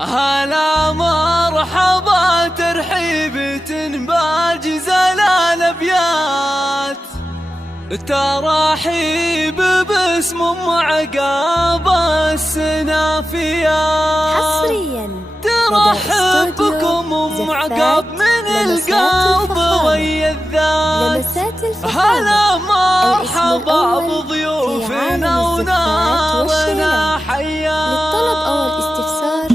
هلا مرحبا ترحيبة باجزل الأبيات، ترحيب باسم ام عقاب السنافيات. حصريا ترحب بكم ام عقاب من القلب ويا الذات. هلا مرحبا بضيوفنا ونارنا حيات. للطلب أو الاستفسار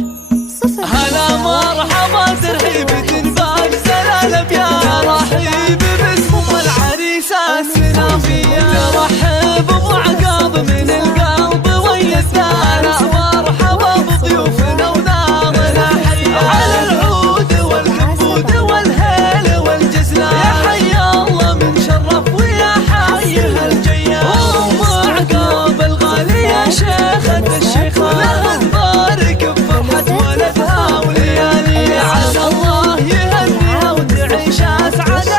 هلا مرحبا ترحيبة باجزل الأبيات، ترحيب باسم ام العريس السنافيات. ترحب ام عقاب من القلب ويا الذات. مرحبا بضيوفنا ونارنا حيات. على العود والكبود والهيل والجزلان، يا حي الله من شرف ويا حي هالجيان. ام عقاب الغالية شيخة الشيخان، لها تبارك بفرحة ولدها وليالي. عسى الله يهنيها وتعيش اسعد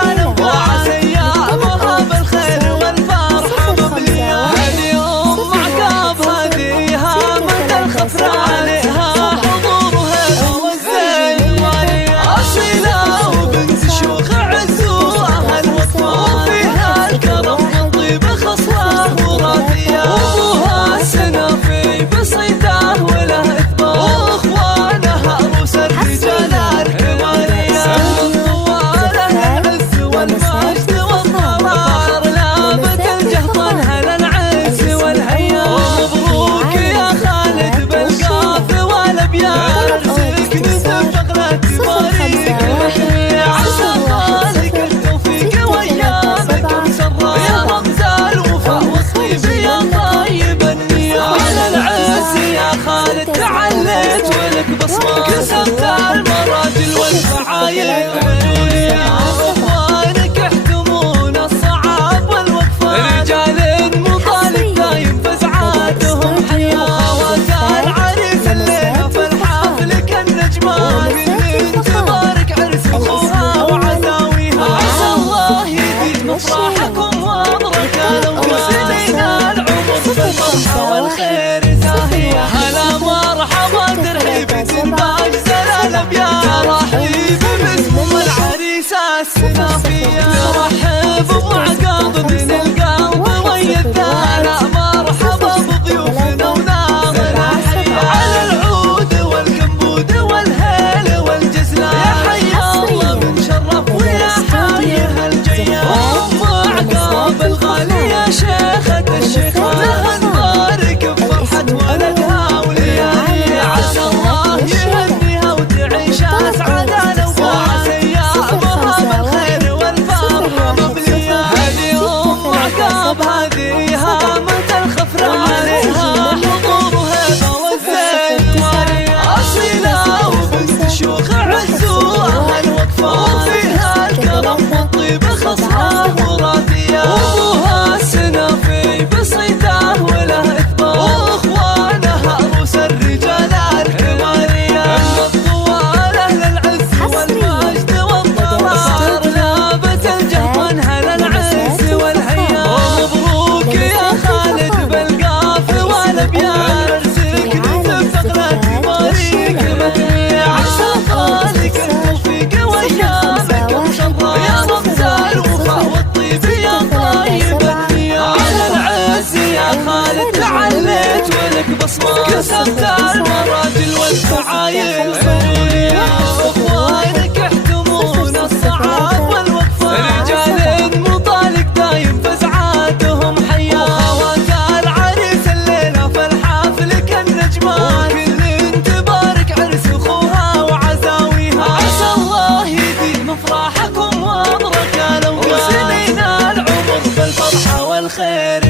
وعسى يامرها بالخير والفرحة ببليان. هذه ام عقاب هذه هامة الخفر عليها حضورها والزين واليا. اصيلة وبنت شيوخ عزوها الوفا، وفيها الكرم والطيب خصله وراثية. وابوها السنافي بصيته وله اثبات، واخوانها عروس الرجال الكمالية. طواله العز والمجد والضرار، لابت الجهطان هلا العز والهيا. ومبروك يا خالد بالقاف والابيات، ارزقك نتفق له تباريك المحيا. عسى خالك التوفيق وايامك مسرة، يا رمز الوفاء والطيب يا طيب النية. على العز يا خالد تعليت ولك بصمة، كسبت المراجل والفعايل والدنيا. اخوانك يحتمون الصعاب والوقفة، رجال مطالب دايم فزعاتهم حياة. خوات العريس الليلة في الحفل كالنجمان، كل تبارك عرس اخوها وعزاويها. عسى الله يزيد مفرحكم وابركة وسنين العمر بالفرحة والخير زاهية. هلا مرحبا ترحيبة باجزل الأبيات، ترحيب باسم ام العريس السنافية. ترحب ام عقاب من القلب ويا الذات. مرحبا بضيوفنا ونارنا حيات. على العود والكبود والهيل والجزلان، يا حي الله من شرف ويا حي هالجيان. ام عقاب الغالية شيخة الشيخان، لها تبارك بفرحة ولدها وليالي. عسى الله يهنيها وتعيش اسعد وعسى يامرها بالخير والفرحة ببلية. هذه ام عقاب هذه هامة الخفر عليها حضورها والزين واليا. اصيلة وبنت شيوخ عزوها الوقفة، وفيها الكرم والطيب خصله وراثية. وابوها السنافي بصيته وله اثبات، واخوانها عروس الرجال الكمالية. طواله للعز والمجد والضرار، لابت الجهطان هلا العز والهيا. ومبروك يا خالد بالقاف والابيات، ارزقك نتفق له تباريك المثنية. عسى خالك التوفيق وايامك مسرة، يا رمز الوفاء والطيب يا طيب النية. على العز يا خالد تعليت ولك بصمة، كسبت المراجل والفعايل والدنيا. اخوانك يحتمون الصعاب والوقفة، رجال مطالق دايم فزعاتهم حياة. وخوات العريس الليلة في الحفل كالنجمان، كل تبارك عرس اخوها وعزاويها. عسى الله يزيد مفرحكم وابركة وسنين العمر بالفرحة والخير